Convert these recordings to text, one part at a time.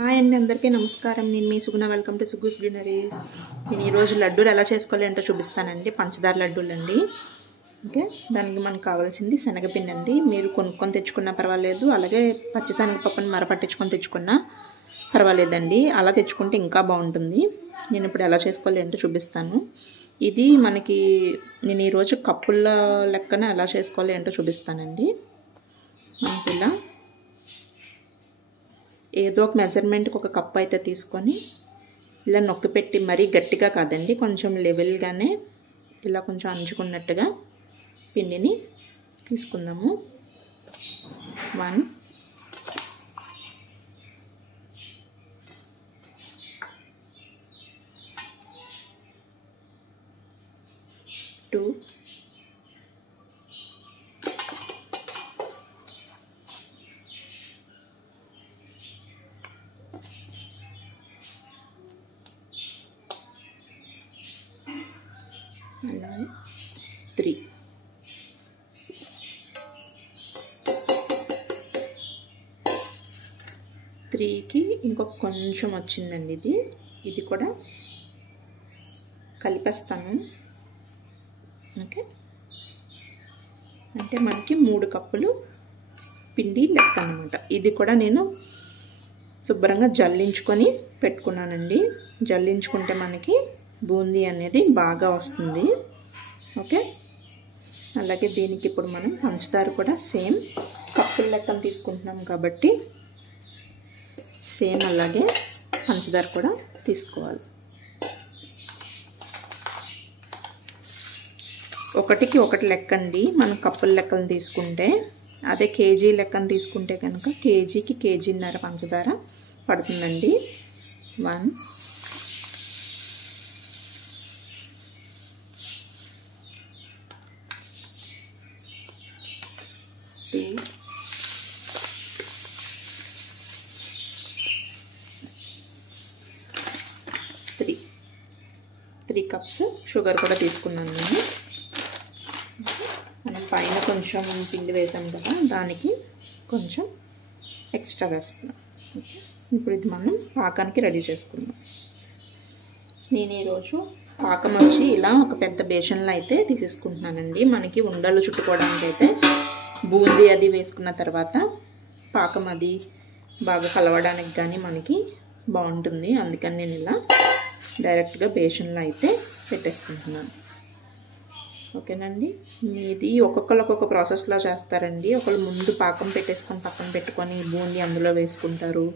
Hi అండి, అందరికీ నమస్కారం. నేను మీ Suguna. Welcome to Sugus greeneries. నేను ఈరోజు లడ్డూలు ఎలా చేసుకోవాలి ఏంటో చూపిస్తానండి. పంచదార లడ్డూలు అండి. ఓకే, దానికి మనకు కావాల్సింది శనగపిండి అండి. మీరు కొనుక్కొని తెచ్చుకున్నా పర్వాలేదు, అలాగే పచ్చిశనగపప్పుని మరపట్టించుకొని తెచ్చుకున్నా పర్వాలేదండి. అలా తెచ్చుకుంటే ఇంకా బాగుంటుంది. నేను ఇప్పుడు ఎలా చేసుకోవాలి ఏంటో చూపిస్తాను. ఇది నేను ఈరోజు కప్పుల లెక్కన ఎలా చేసుకోవాలి ఏంటో చూపిస్తానండి. మనకి ఇలా ఏదో ఒక మెజర్మెంట్కి ఒక కప్ అయితే తీసుకొని ఇలా నొక్కి పెట్టి, మరీ గట్టిగా కాదండి, కొంచెం లెవెల్గానే ఇలా కొంచెం అంచుకున్నట్టుగా పిండిని తీసుకుందాము. 1 2 అలాగే 3. త్రీకి ఇంకొక కొంచెం వచ్చిందండి. ఇది కూడా కలిపేస్తాను. ఓకే, అంటే మనకి 3 కప్పులు పిండి లెక్క అనమాట. ఇది కూడా నేను శుభ్రంగా జల్లించుకొని పెట్టుకున్నానండి. జల్లించుకుంటే మనకి బూందీ అనేది బాగా వస్తుంది. ఓకే, అలాగే దీనికి ఇప్పుడు మనం పంచదార కూడా సేమ్ కప్పుల లెక్కన తీసుకుంటున్నాం కాబట్టి సేమ్ అలాగే పంచదార కూడా తీసుకోవాలి. 1కి 1 లెక్క అండి మనం కప్పుల లెక్కను తీసుకుంటే. అదే కేజీ లెక్కన తీసుకుంటే కనుక కేజీకి కేజీన్నర పంచదార పడుతుందండి. 1 2 3 కప్స్ షుగర్ కూడా తీసుకున్నాను నేను. మనం పైన కొంచెం పిండి వేసాం కదా, దానికి కొంచెం ఎక్స్ట్రా వేస్తున్నాం. ఓకే, ఇప్పుడు ఇది మనం పాకానికి రెడీ చేసుకుందాం. నేను ఈరోజు పాకం వచ్చి ఇలా ఒక పెద్ద బేషన్లో అయితే తీసేసుకుంటున్నానండి. మనకి ఉండలు చుట్టుకోవడానికి అయితే బూందీ అది వేసుకున్న తర్వాత పాకం అది బాగా కలవడానికి కానీ మనకి బాగుంటుంది. అందుకని నేను ఇలా డైరెక్ట్గా బేషన్లో అయితే పెట్టేసుకుంటున్నాను. ఓకేనండి, మీది ఒక్కొక్కరు ఒక్కొక్క ప్రాసెస్లో చేస్తారండి. ఒకళ్ళు ముందు పాకం పెట్టేసుకొని పక్కన పెట్టుకొని బూందీ అందులో వేసుకుంటారు.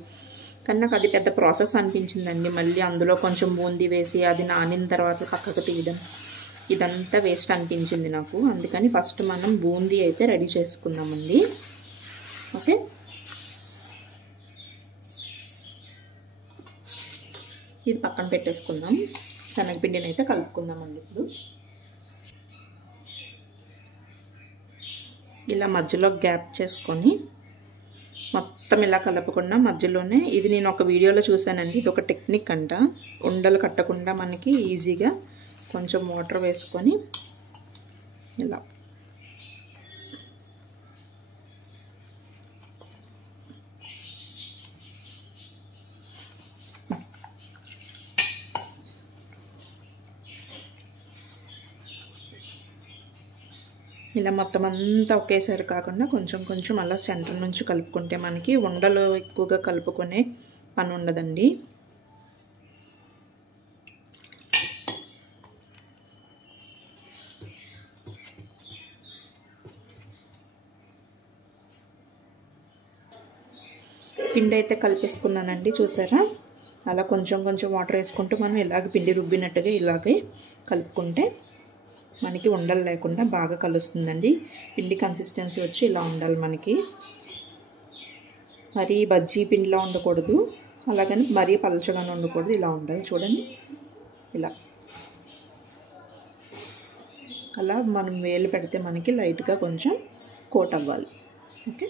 కానీ నాకు అది పెద్ద ప్రాసెస్ అనిపించిందండి. మళ్ళీ అందులో కొంచెం బూందీ వేసి అది నానిన తర్వాత పక్కకు తీయడం, ఇదంతా వేస్ట్ అనిపించింది నాకు. అందుకని ఫస్ట్ మనం బూందీ అయితే రెడీ చేసుకుందామండి. ఓకే, ఇది పక్కన పెట్టేసుకుందాం. శనగపిండిని అయితే కలుపుకుందామండి. ఇప్పుడు ఇలా మధ్యలో గ్యాప్ చేసుకొని మొత్తం ఇలా కలపకుండా మధ్యలోనే, ఇది నేను ఒక వీడియోలో చూసానండి, ఇది ఒక టెక్నిక్ అంట. ఉండలు కట్టకుండా మనకి ఈజీగా కొంచెం వాటర్ వేసుకొని ఇలా మొత్తం అంతా ఒకేసారి కాకుండా కొంచెం కొంచెం అలా సెంటర్ నుంచి కలుపుకుంటే మనకి ఉండలు ఎక్కువగా కలుపుకునే పని ఉండదండి. పిండి అయితే కలిపేసుకున్నానండి, చూసారా? అలా కొంచెం కొంచెం వాటర్ వేసుకుంటూ మనం ఇలాగ పిండి రుబ్బినట్టుగా ఇలాగే కలుపుకుంటే మనకి ఉండలు లేకుండా బాగా కలుస్తుందండి. పిండి కన్సిస్టెన్సీ వచ్చి ఇలా ఉండాలి మనకి. మరీ బజ్జీ పిండిలో ఉండకూడదు, అలాగని మరీ పలచగానే ఉండకూడదు, ఇలా ఉండాలి. చూడండి, ఇలా అలా మనం వేలు పెడితే మనకి లైట్గా కొంచెం కోట్ అవ్వాలి. ఓకే,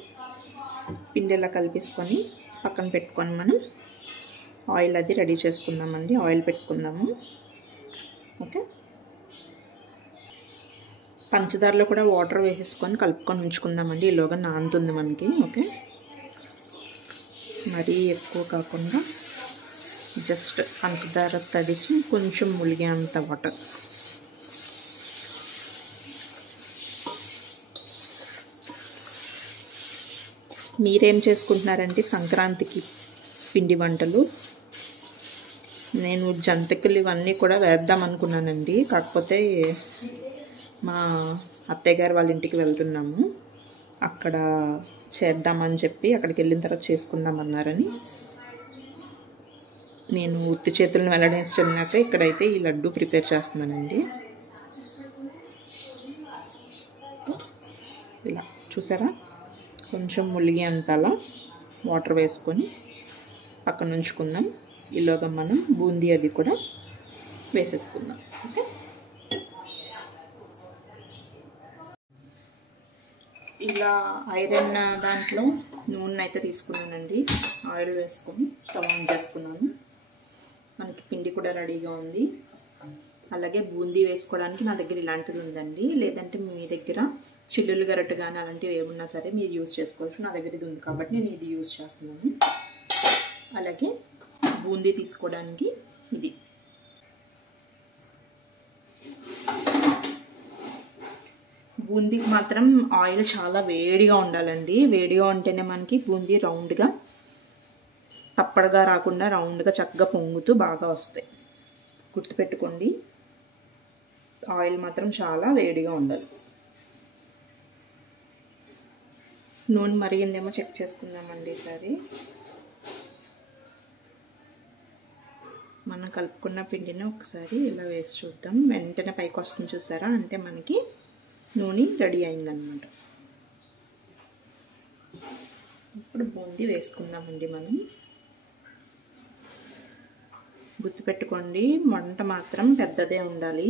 పిండి ఇలా కలిపేసుకొని పక్కన పెట్టుకొని మనం ఆయిల్ అది రెడీ చేసుకుందామండి. ఆయిల్ పెట్టుకుందాము. ఓకే, పంచదారలో కూడా వాటర్ వేసేసుకొని కలుపుకొని ఉంచుకుందామండి. ఈలోగా నానుతుంది మనకి. ఓకే, మరీ ఎక్కువ కాకుండా జస్ట్ పంచదార తడిసి కొంచెం ములిగేంత వాటర్. మీరేం చేసుకుంటున్నారంటే సంక్రాంతికి పిండి వంటలు? నేను జంతికలు ఇవన్నీ కూడా వేద్దాం అనుకున్నానండి, కాకపోతే మా అత్తయ్య గారు వాళ్ళ ఇంటికి వెళ్తున్నాము, అక్కడ చేద్దామని చెప్పి అక్కడికి వెళ్ళిన తర్వాత చేసుకుందామన్నారని నేను ఉత్తి చేతులను వెల్లడేస్తున్నాక ఇక్కడైతే ఈ లడ్డు ప్రిపేర్ చేస్తున్నానండి. ఇలా చూసారా, కొంచెం ములిగి అంతలా వాటర్ వేసుకొని పక్కన ఉంచుకుందాం. ఈలోగా మనం బూందీ అది కూడా వేసేసుకుందాం. ఓకే, ఇలా ఐరన్ దాంట్లో నూనె అయితే తీసుకున్నానండి. ఆయిల్ వేసుకొని స్టవ్ ఆన్ చేసుకున్నాను. మనకి పిండి కూడా రెడీగా ఉంది. అలాగే బూందీ వేసుకోవడానికి నా దగ్గర ఇలాంటిది ఉందండి, లేదంటే మీ దగ్గర చిల్లులు గరట్టు కానీ అలాంటివి ఏమున్నా సరే మీరు యూజ్ చేసుకోవచ్చు. నా దగ్గర ఇది ఉంది కాబట్టి నేను ఇది యూజ్ చేస్తున్నాను. అలాగే బూందీ తీసుకోవడానికి ఇది. బూందీకి మాత్రం ఆయిల్ చాలా వేడిగా ఉండాలండి. వేడిగా ఉంటేనే మనకి బూందీ రౌండ్గా తప్పడగా రాకుండా రౌండ్గా చక్కగా పొంగుతూ బాగా వస్తాయి. గుర్తుపెట్టుకోండి, ఆయిల్ మాత్రం చాలా వేడిగా ఉండాలి. నూనె మరిగిందేమో చెక్ చేసుకుందామండి ఈసారి. మనం కలుపుకున్న పిండిని ఒకసారి ఇలా వేసి చూద్దాం. వెంటనే పైకి వస్తుంది చూసారా, అంటే మనకి నూనె రెడీ అయిందనమాట. ఇప్పుడు బూందీ వేసుకుందామండి మనం. గుర్తుపెట్టుకోండి, మంట మాత్రం పెద్దదే ఉండాలి.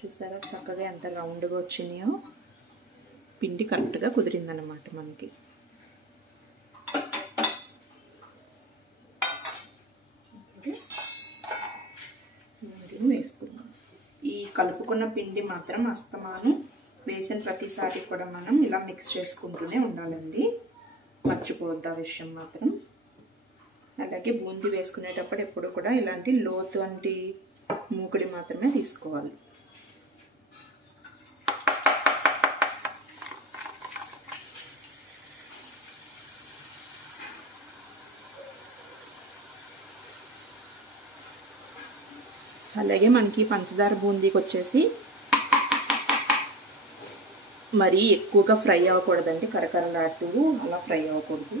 చూసారా చక్కగా ఎంత రౌండ్గా వచ్చినాయో, పిండి కరెక్ట్గా కుదిరిందనమాట మనకి. దీన్ని వేసుకుందాం. ఈ కలుపుకున్న పిండి మాత్రం అస్తమానం వేసిన ప్రతిసారి కూడా మనం ఇలా మిక్స్ చేసుకుంటూనే ఉండాలండి, మర్చిపోవద్దు ఆ విషయం మాత్రం. అలాగే బూందీ వేసుకునేటప్పుడు ఎప్పుడు కూడా ఇలాంటి లోతు వంటి మూకుడి మాత్రమే తీసుకోవాలి. అలాగే మనకి పంచదార బూందీకి వచ్చేసి మరీ ఎక్కువగా ఫ్రై అవ్వకూడదండి, కరకరలాడుతూ అలా ఫ్రై అవ్వకూడదు.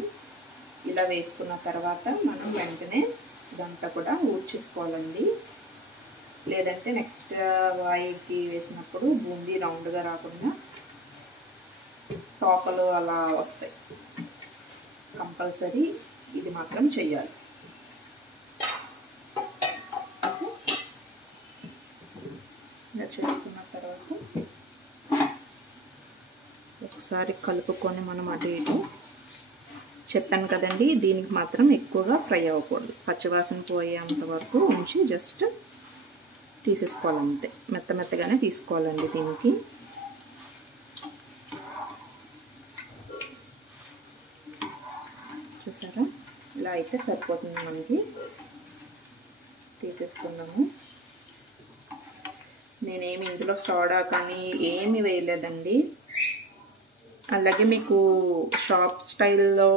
ఇలా వేసుకున్న తర్వాత మనం వెంటనే ఇదంతా కూడా ఊడ్చేసుకోవాలండి, లేదంటే నెక్స్ట్ వాయికి వేసినప్పుడు బూందీ రౌండ్గా రాకుండా తోకలు అలా వస్తాయి. కంపల్సరీ ఇది మాత్రం చెయ్యాలి. ఇలా చేసుకున్న తర్వాత ఒకసారి కలుపుకొని మనం అటు ఇటు. చెప్పాను కదండి, దీనికి మాత్రం ఎక్కువగా ఫ్రై అవ్వకూడదు, పచ్చివాసన పోయేంత వరకు ఉంచి జస్ట్ తీసేసుకోవాలంతే. మెత్తగానే తీసుకోవాలండి దీనికి. చూసారా, ఇలా అయితే సరిపోతుంది మనకి. తీసేసుకున్నాము. నేనేమి ఇందులో సోడా కానీ ఏమి వేయలేదండి. అలాగే మీకు షాప్ స్టైల్లో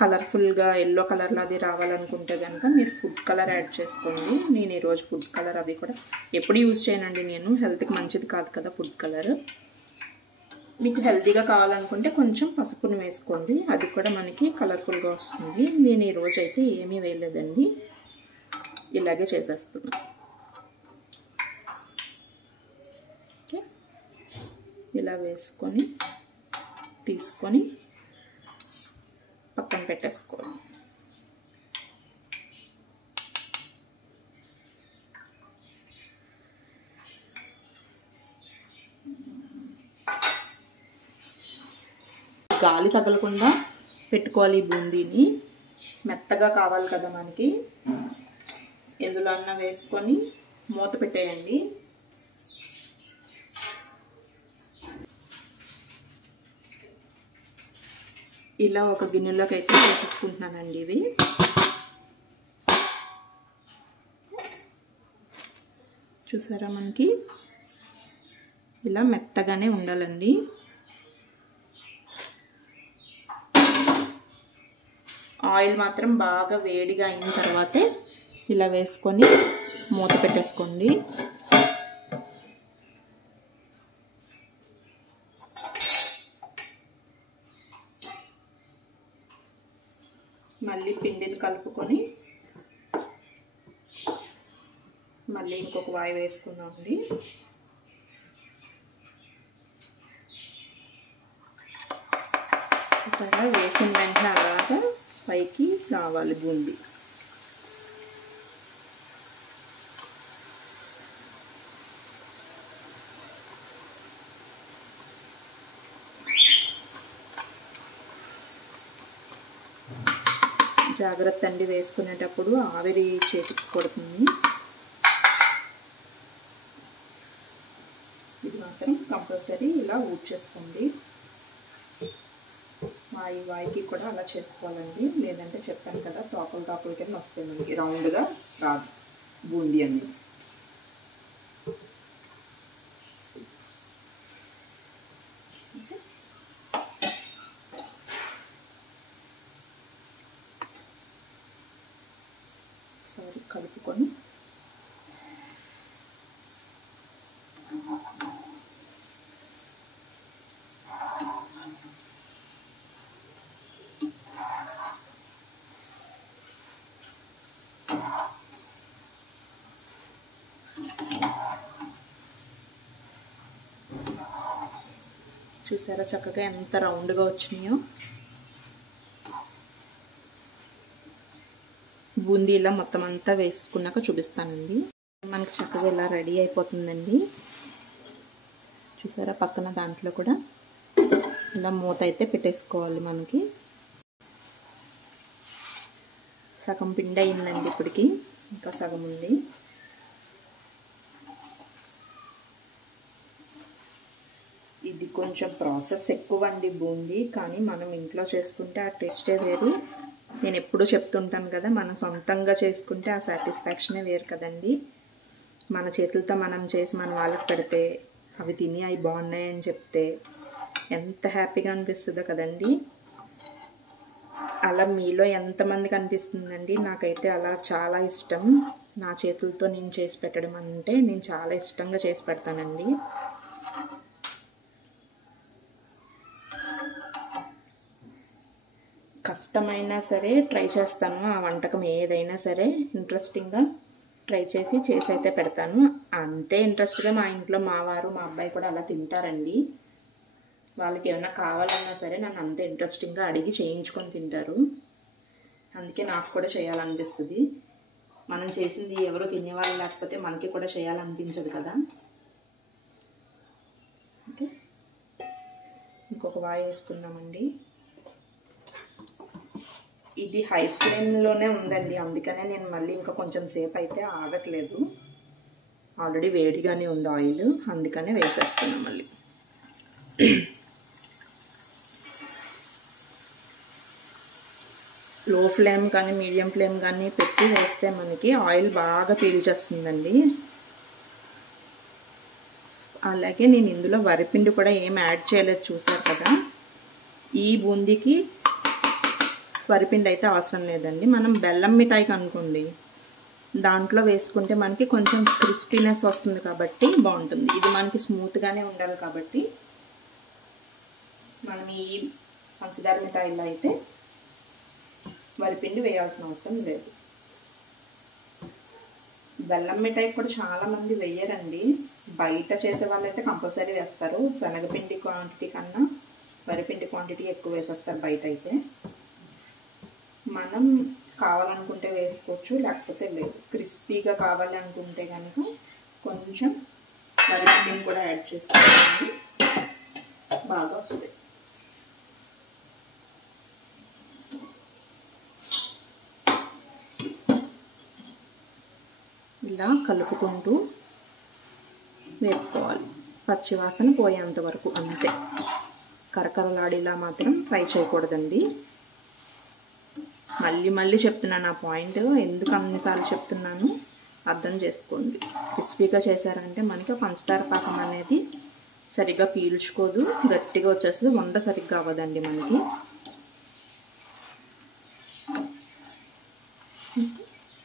కలర్ఫుల్గా ఎల్లో కలర్లో అది రావాలనుకుంటే కనుక మీరు ఫుడ్ కలర్ యాడ్ చేసుకోండి. నేను ఈరోజు ఫుడ్ కలర్ అవి కూడా ఎప్పుడు యూజ్ చేయనండి, నేను హెల్త్కి మంచిది కాదు కదా ఫుడ్ కలర్. మీకు హెల్తీగా కావాలనుకుంటే కొంచెం పసుపుని వేసుకోండి, అది కూడా మనకి కలర్ఫుల్గా వస్తుంది. నేను ఈరోజు అయితే ఏమీ వేయలేదండి, ఇలాగే చేసేస్తున్నాను. ఓకే, ఇలా వేసుకొని తీసుకొని పక్కన పెట్టేసుకోవాలి. గాలి తగలకుండా పెట్టుకోవాలి ఈ బూందీని. మెత్తగా కావాలి కదా మనకి. ఎందులో అన్న వేసుకొని మూత పెట్టేయండి. ఇలా ఒక గిన్నెలోకి అయితే వేసేసుకుంటున్నానండి. ఇవి చూసారా, మనకి ఇలా మెత్తగానే ఉండాలండి. ఆయిల్ మాత్రం బాగా వేడిగా అయిన తర్వాతే ఇలా వేసుకొని మూత పెట్టేసుకోండి. మళ్ళీ పిండిని కలుపుకొని మళ్ళీ ఇంకొక వాయి వేసుకుందామండి. సరే, వేసిన వెంటనే అలాగా పైకి రావాలి బూందీ. జాగ్రత్త అండి, వేసుకునేటప్పుడు ఆవిరి చేతికి కొడుతుంది. ఇది మాత్రం కంపల్సరీ ఇలా ఊడ్చేసుకోండి. వాయికి కూడా అలా చేసుకోవాలండి, లేదంటే చెప్పాను కదా తోకల కింద వస్తాయి, మనకి రౌండ్గా రాదు బూందీ అనేది. ఒకసారి కలుపుకొని చూసారా చక్కగా ఎంత రౌండ్గా వచ్చినాయో. బూందీ ఇలా మొత్తం అంతా వేసుకున్నాక చూపిస్తానండి. మనకి చక్కగా ఇలా రెడీ అయిపోతుందండి. చూసారా, పక్కన దాంట్లో కూడా ఇలా మూత అయితే పెట్టేసుకోవాలి. మనకి సగం పిండి అయిందండి, ఇప్పటికి ఇంకా సగం ఉంది. ఇది కొంచెం ప్రాసెస్ ఎక్కువ అండి బూందీ, కానీ మనం ఇంట్లో చేసుకుంటే ఆ టేస్టే వేరు. నేను ఎప్పుడూ చెప్తుంటాను కదా, మనం సొంతంగా చేసుకుంటే ఆ సాటిస్ఫాక్షనే వేరు కదండి. మన చేతులతో మనం చేసి మన వాళ్ళకి పెడితే అవి తిని అవి బాగున్నాయని చెప్తే ఎంత హ్యాపీగా అనిపిస్తుందో కదండి. అలా మీలో ఎంతమందికి అనిపిస్తుందండి? నాకైతే అలా చాలా ఇష్టం. నా చేతులతో నేను చేసి పెట్టడం అంటే నేను చాలా ఇష్టంగా చేసి పెడతానండి. కష్టమైనా సరే ట్రై చేస్తాను. ఆ వంటకం ఏదైనా సరే ఇంట్రెస్టింగ్గా ట్రై చేసి అయితే పెడతాను. అంతే ఇంట్రెస్ట్గా మా ఇంట్లో మా వారు మా అబ్బాయి కూడా అలా తింటారండి. వాళ్ళకి ఏమైనా కావాలన్నా సరే నన్ను అంతే ఇంట్రెస్టింగ్గా అడిగి చేయించుకొని తింటారు. అందుకే నాకు కూడా చేయాలనిపిస్తుంది. మనం చేసింది ఎవరో తినేవాళ్ళు లేకపోతే మనకి కూడా చేయాలనిపించదు కదా. ఓకే, ఇంకొక వాయి వేసుకుందామండి. ఇది హై ఫ్లేమ్లోనే ఉందండి, అందుకనే నేను మళ్ళీ ఇంకా కొంచెం సేపు అయితే ఆగట్లేదు. ఆల్రెడీ వేడిగానే ఉంది ఆయిల్, అందుకనే వేసేస్తున్నాం మళ్ళీ. లో ఫ్లేమ్ కానీ మీడియం ఫ్లేమ్ కానీ పెట్టి వేస్తే మనకి ఆయిల్ బాగా పీల్చేస్తుందండి. అలాగే నేను ఇందులో వరిపిండి కూడా ఏం యాడ్ చేయలేదు, చూసారు కదా. ఈ బూందీకి వరిపిండి అయితే అవసరం లేదండి. మనం బెల్లం మిఠాయికి అనుకోండి, దాంట్లో వేసుకుంటే మనకి కొంచెం క్రిస్పీనెస్ వస్తుంది కాబట్టి బాగుంటుంది. ఇది మనకి స్మూత్గానే ఉండాలి కాబట్టి మనం ఈ పంచదార మిఠాయిలో అయితే వరిపిండి వేయాల్సిన అవసరం లేదు. బెల్లం మిఠాయి కూడా చాలామంది వేయరండి. బయట చేసే వాళ్ళైతే కంపల్సరీ వేస్తారు. శనగపిండి క్వాంటిటీ కన్నా వరిపిండి క్వాంటిటీ ఎక్కువ వేసేస్తారు బయట అయితే. మనం కావాలనుకుంటే వేసుకోవచ్చు, లేకపోతే లేదు. క్రిస్పీగా కావాలి అనుకుంటే కనుక కొంచెం వరిపిండిని కూడా యాడ్ చేసుకోవాలి, బాగా వస్తాయి. ఇలా కలుపుకుంటూ వేపుకోవాలి, పచ్చివాసన పోయేంత వరకు అంతే. కరకరలాడేలా మాత్రం ఫ్రై చేయకూడదండి. మళ్ళీ చెప్తున్నాను ఆ పాయింట్, ఎందుకు అన్నిసార్లు చెప్తున్నాను అర్థం చేసుకోండి. క్రిస్పీగా చేశారంటే మనకి పంచదార పాకం అనేది సరిగ్గా పీల్చుకోదు, గట్టిగా వచ్చేస్తుంది, వండ సరిగ్గా అవ్వదండి మనకి.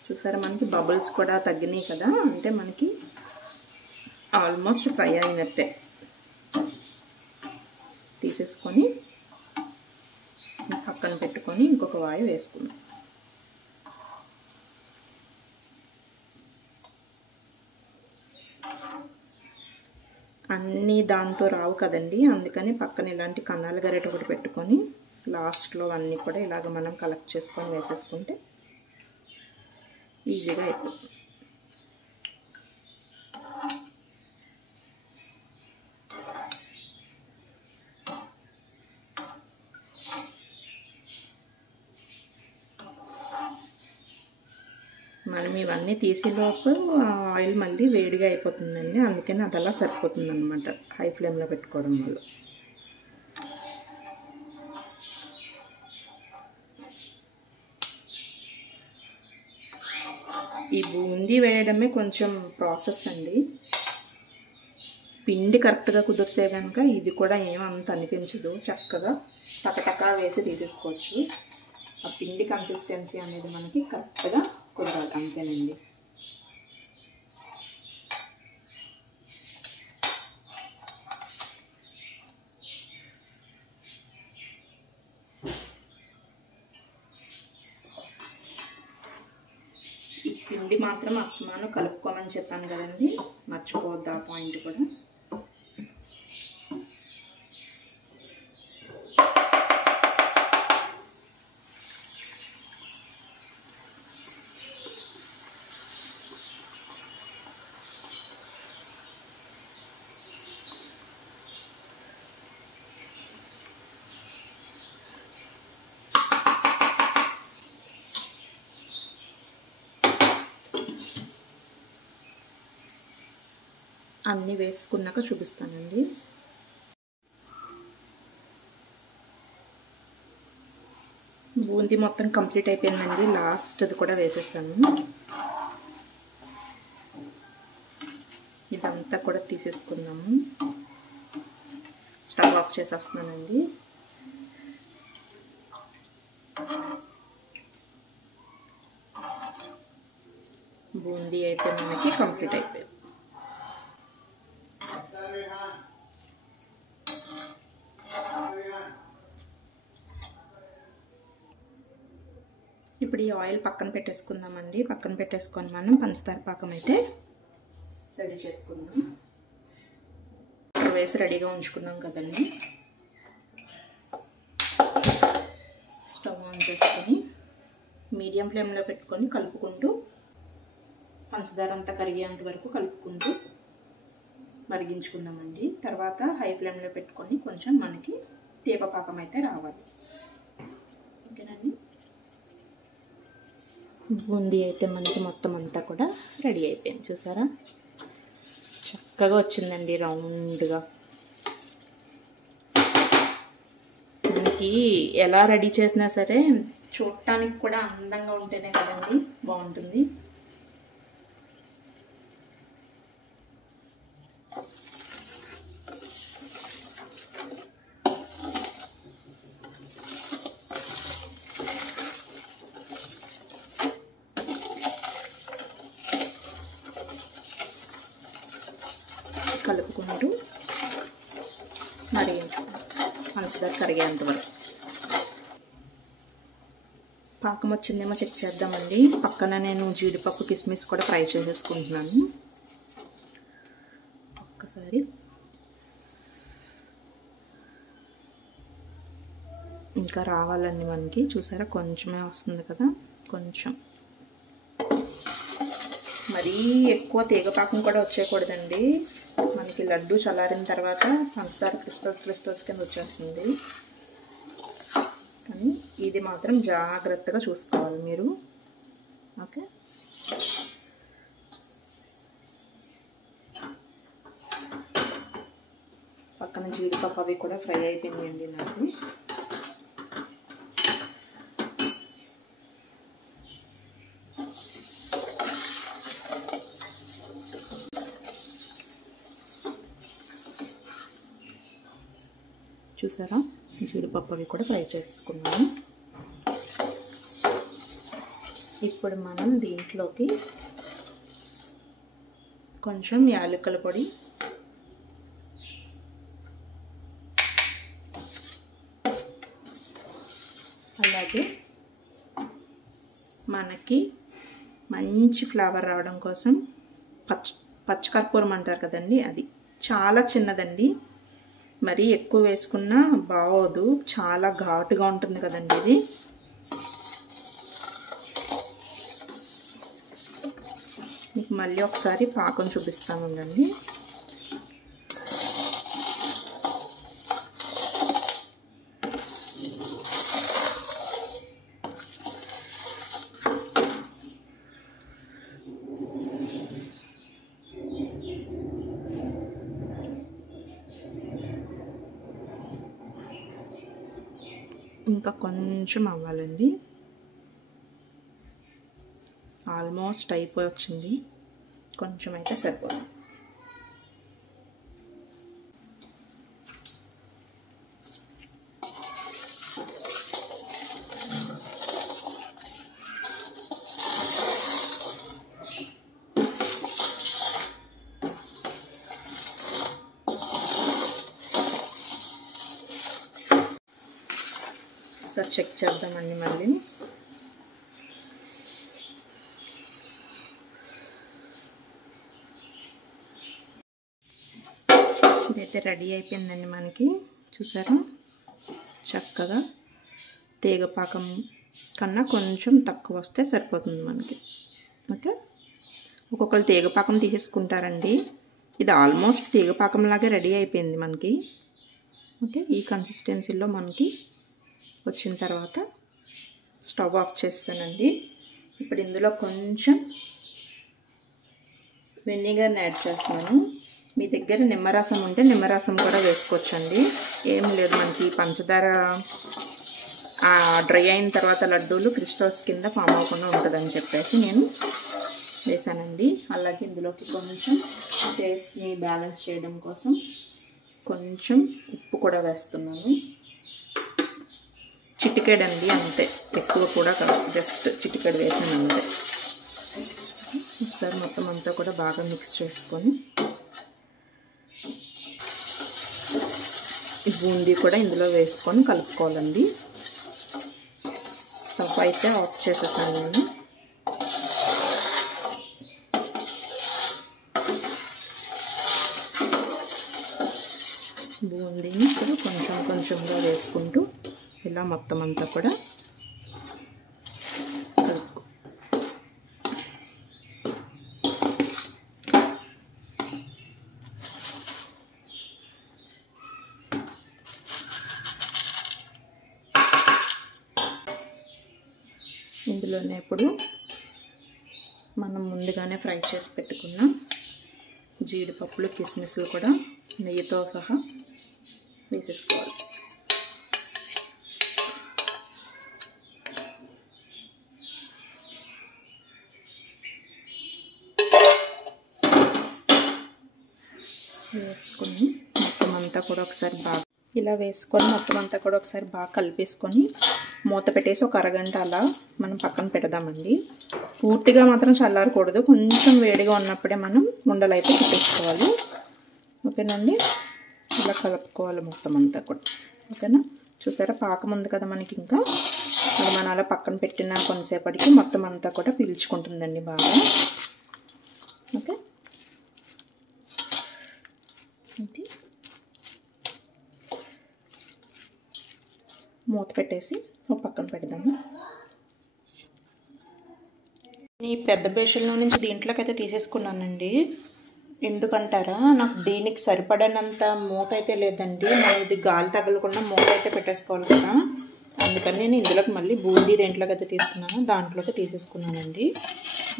చూసారా మనకి బబుల్స్ కూడా తగ్గినాయి కదా, అంటే మనకి ఆల్మోస్ట్ ఫ్రై అయినట్టే. తీసేసుకొని పక్కన పెట్టుకొని ఇంకొక వాయి వేసుకుందాం. అన్నీ దాంతో రావు కదండి, అందుకని పక్కన ఇలాంటి కన్నాల గరిట ఒకటి పెట్టుకొని లాస్ట్లో అన్నీ కూడా ఇలాగ మనం కలెక్ట్ చేసుకొని వేసేసుకుంటే ఈజీగా అయిపోతుంది. మనం ఇవన్నీ తీసేలోపు ఆయిల్ మళ్ళీ వేడిగా అయిపోతుందండి, అందుకని అది అలా సరిపోతుంది అనమాట హై ఫ్లేమ్లో పెట్టుకోవడం వల్ల. ఈ బూందీ వేయడమే కొంచెం ప్రాసెస్ అండి. పిండి కరెక్ట్గా కుదిరితే కనుక ఇది కూడా ఏమంత అనిపించదు, చక్కగా టకటకా వేసి తీసేసుకోవచ్చు. ఆ పిండి కన్సిస్టెన్సీ అనేది మనకి కరెక్ట్గా కుదరాలి, అంతేనండి. ఈ పిండి మాత్రం అస్తమానం కలుపుకోమని చెప్పాను కదండి, మర్చిపోవద్దు ఆ పాయింట్ కూడా. అన్నీ వేసుకున్నాక చూపిస్తానండి. బూందీ మొత్తం కంప్లీట్ అయిపోయిందండి, లాస్ట్ అది కూడా వేసేసాను. ఇదంతా కూడా తీసేసుకుందాము. స్టవ్ ఆఫ్ చేసేస్తున్నానండి. బూందీ అయితే మనకి కంప్లీట్ అయిపోయింది. ఇప్పుడు ఈ ఆయిల్ పక్కన పెట్టేసుకుందామండి. పక్కన పెట్టేసుకొని మనం పంచదార పాకం అయితే రెడీ చేసుకుందాం. వేసి రెడీగా ఉంచుకున్నాం కదండి. స్టవ్ ఆన్ చేసుకొని మీడియం ఫ్లేమ్లో పెట్టుకొని కలుపుకుంటూ పంచదార అంతా కరిగేంత వరకు కలుపుకుంటూ మరిగించుకుందామండి. తర్వాత హై ఫ్లేమ్లో పెట్టుకొని కొంచెం మనకి తీప పాకం అయితే రావాలి. ఓకేనండి. బూందీ అయితే మనకి మొత్తం అంతా కూడా రెడీ అయిపోయింది. చూసారా చక్కగా వచ్చిందండి రౌండ్గా. మనకి ఎలా రెడీ చేసినా సరే చూడటానికి కూడా అందంగా ఉంటేనే కదండి బాగుంటుంది. కలుపుకుంటూ మరిగించుకుంటాం పంచదార కరిగేంత వరకు. పాకం వచ్చిందేమో చెక్ చేద్దామండి. పక్కన నేను జీడిపప్పు కిస్మిస్ కూడా ఫ్రై చేసేసుకుంటున్నాను. ఒక్కసారి ఇంకా రావాలండి మనకి. చూసారా కొంచెమే వస్తుంది కదా, కొంచెం. మరీ ఎక్కువ తీగ పాకం కూడా వచ్చేయకూడదండి. మనకి లడ్డు చల్లారిన తర్వాత పంచదార క్రిస్టల్స్ కింద వచ్చేస్తుంది. కానీ ఇది మాత్రం జాగ్రత్తగా చూసుకోవాలి మీరు. ఓకే, పక్కన జీడిపప్పు అవి కూడా ఫ్రై అయిపోయినాయండి నాకు. చూసారా, జీడిపప్పు అవి కూడా ఫ్రై చేసుకున్నాను. ఇప్పుడు మనం దీంట్లోకి కొంచెం యాలకుల పొడి, అలాగే మనకి మంచి ఫ్లేవర్ రావడం కోసం పచ్చకర్పూరం అంటారు కదండి, అది చాలా చిన్నదండి, మరీ ఎక్కువ వేసుకున్నా బాగోదు, చాలా ఘాటుగా ఉంటుంది కదండి ఇది. మీకు మళ్ళీ ఒకసారి పాకం చూపిస్తాను ఉండండి. ఇంకా కొంచెం అవ్వాలండి, ఆల్మోస్ట్ అయిపోయి వచ్చింది, కొంచెం అయితే సరిపోతుంది. ఒకసారి చెక్ చేద్దామండి మళ్ళీ. ఇదైతే రెడీ అయిపోయిందండి మనకి. చూసారా, చక్కగా తీగపాకం కన్నా కొంచెం తక్కువ వస్తే సరిపోతుంది మనకి. ఓకే, ఒక్కొక్కరు తీగపాకం తీసేసుకుంటారండి, ఇది ఆల్మోస్ట్ తీగపాకంలాగే రెడీ అయిపోయింది మనకి. ఓకే, ఈ కన్సిస్టెన్సీలో మనకి వచ్చిన తర్వాత స్టవ్ ఆఫ్ చేస్తానండి. ఇప్పుడు ఇందులో కొంచెం వెనిగర్ని యాడ్ చేస్తున్నాను. మీ దగ్గర నిమ్మరసం ఉంటే నిమ్మరసం కూడా వేసుకోవచ్చండి, ఏం లేదు. మనకి పంచదార డ్రై అయిన తర్వాత లడ్డూలు క్రిస్టల్స్ కింద ఫామ్ అవ్వకుండా ఉంటుందని చెప్పేసి నేను వేసానండి. అలాగే ఇందులోకి కొంచెం టేస్ట్ని బ్యాలెన్స్ చేయడం కోసం కొంచెం ఉప్పు కూడా వేస్తున్నాను. చిటికెడండి అంతే, ఎక్కువ కూడా కాదు, జస్ట్ చిటికెడు వేసాను అంతే. ఒకసారి మొత్తం అంతా కూడా బాగా మిక్స్ చేసుకొని ఈ బూందీ కూడా ఇందులో వేసుకొని కలుపుకోవాలండి. స్టవ్ అయితే ఆఫ్ చేసేసాను నేను. బూందీని ఇప్పుడు కొంచెం కొంచెంగా వేసుకుంటూ ఇలా మొత్తం అంతా కూడా కలుపుకో. ఇందులోనే ఇప్పుడు మనం ముందుగానే ఫ్రై చేసి పెట్టుకున్న జీడిపప్పులు కిస్మిస్లు కూడా నెయ్యితో సహా వేసేసుకోవాలి. వేసుకొని మొత్తం అంతా కూడా ఒకసారి బాగా ఇలా వేసుకొని మొత్తం అంతా కూడా ఒకసారి బాగా కలిపేసుకొని మూత పెట్టేసి ఒక అరగంట అలా మనం పక్కన పెడదామండి. పూర్తిగా మాత్రం చల్లారకూడదు, కొంచెం వేడిగా ఉన్నప్పుడే మనం ఉండలు అయితే చుట్టేసుకోవాలి. ఓకేనండి, ఇలా కలుపుకోవాలి మొత్తం అంతా కూడా. ఓకేనా, చూసారా పాకం ఉంది కదా మనకి. ఇంకా అది మనం అలా పక్కన పెట్టిన కొంతసేపటికి మొత్తం అంతా కూడా పీల్చుకుంటుందండి బాగా. ఓకే, ఇది మూత పెట్టేసి ఒక పక్కన పెడదాము. ఈ పెద్ద బేషన్లో నుంచి దీంట్లోకి అయితే తీసేసుకున్నానండి. ఎందుకంటారా, నాకు దీనికి సరిపడనంత మూత అయితే లేదండి. మనం ఇది గాలి తగలకుండా మూత అయితే పెట్టేసుకోవాలి కదా, అందుకని నేను ఇందులోకి మళ్ళీ బూందీ దేంట్లోకి అయితే తీసుకున్నాను దాంట్లోకి తీసేసుకున్నానండి.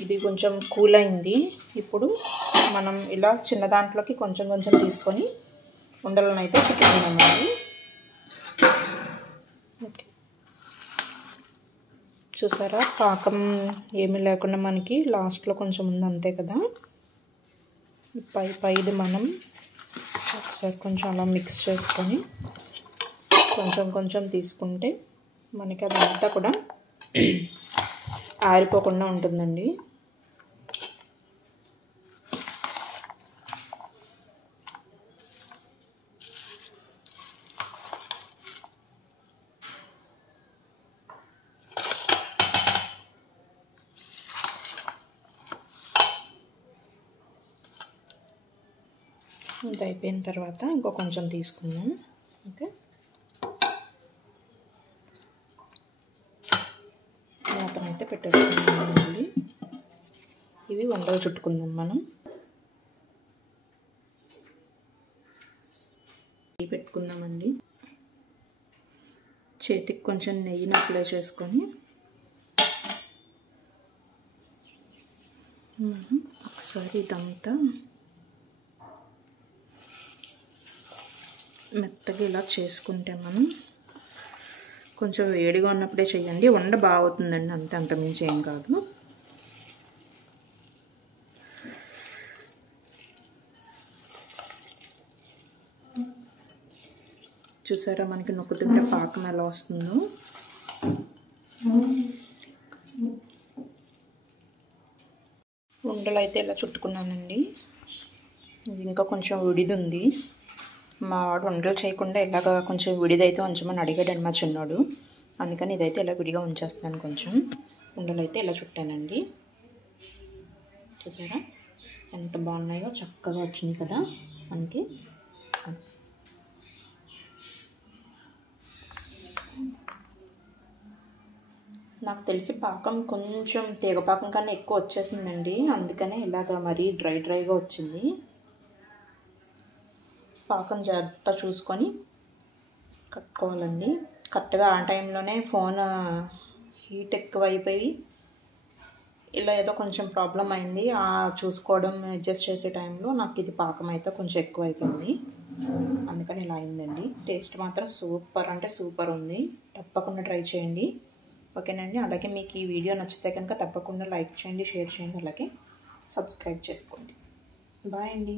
ఇది కొంచెం కూల్ అయింది. ఇప్పుడు మనం ఇలా చిన్న దాంట్లోకి కొంచెం కొంచెం తీసుకొని ఉండలను అయితే చుట్టుకున్నామండి. ఓకే, చూసారా పాకం ఏమీ లేకుండా మనకి లాస్ట్లో కొంచెం ఉంది అంతే కదా. పైది మనం ఒకసారి కొంచెం అలా మిక్స్ చేసుకొని కొంచెం తీసుకుంటే మనకి అదంతా కూడా ఆరిపోకుండా ఉంటుందండి. ఇది అయిపోయిన తర్వాత ఇంకో కొంచెం తీసుకుందాం. ఓకే, మూతనైతే పెట్టేసుకుందామండి. ఇవి ఉండలు చుట్టుకుందాం మనం. పెట్టుకుందామండి. చేతికి కొంచెం నెయ్యిని అప్లై చేసుకొని ఒకసారి ఇదంతా మెత్తగా ఇలా చేసుకుంటే మనం కొంచెం వేడిగా ఉన్నప్పుడే చేయండి. వండ బాగా అవుతుందండి, అంత మించి ఏం కాదు. చూసారా మనకి నొక్కుతుంటే పాకం ఎలా వస్తుందో. ఉండలు అయితే ఇలా చుట్టుకున్నానండి. ఇది ఇంకా కొంచెం విడిది ఉంది. మా వాడు ఉండలు చేయకుండా ఇలాగా కొంచెం విడిదైతే ఉంచమని అడిగాడండి మా చిన్నోడు. అందుకని ఇదైతే ఇలా విడిగా ఉంచేస్తాను. కొంచెం ఉండలు అయితే ఇలా చుట్టానండి. చూసారా ఎంత బాగున్నాయో, చక్కగా వచ్చినాయి కదా మనకి. నాకు తెలిసి పాకం కొంచెం తీగపాకం కన్నా ఎక్కువ వచ్చేసిందండి. అందుకనే ఇలాగ మరీ డ్రైగా వచ్చింది. పాకం జాగ్రత్త చూసుకొని కట్టుకోవాలండి. కరెక్ట్గా ఆ టైంలోనే ఫోన్ హీట్ ఎక్కువైపోయి ఇలా ఏదో కొంచెం ప్రాబ్లం అయింది. చూసుకోవడం అడ్జస్ట్ చేసే టైంలో నాకు ఇది పాకం అయితే కొంచెం ఎక్కువ అయిపోయింది. అందుకని ఇలా అయిందండి. టేస్ట్ మాత్రం సూపర్ అంటే సూపర్ ఉంది. తప్పకుండా ట్రై చేయండి. ఓకేనండి. అలాగే మీకు ఈ వీడియో నచ్చితే కనుక తప్పకుండా లైక్ చేయండి, షేర్ చేయండి, అలాగే సబ్స్క్రైబ్ చేసుకోండి. బాయ్ అండి.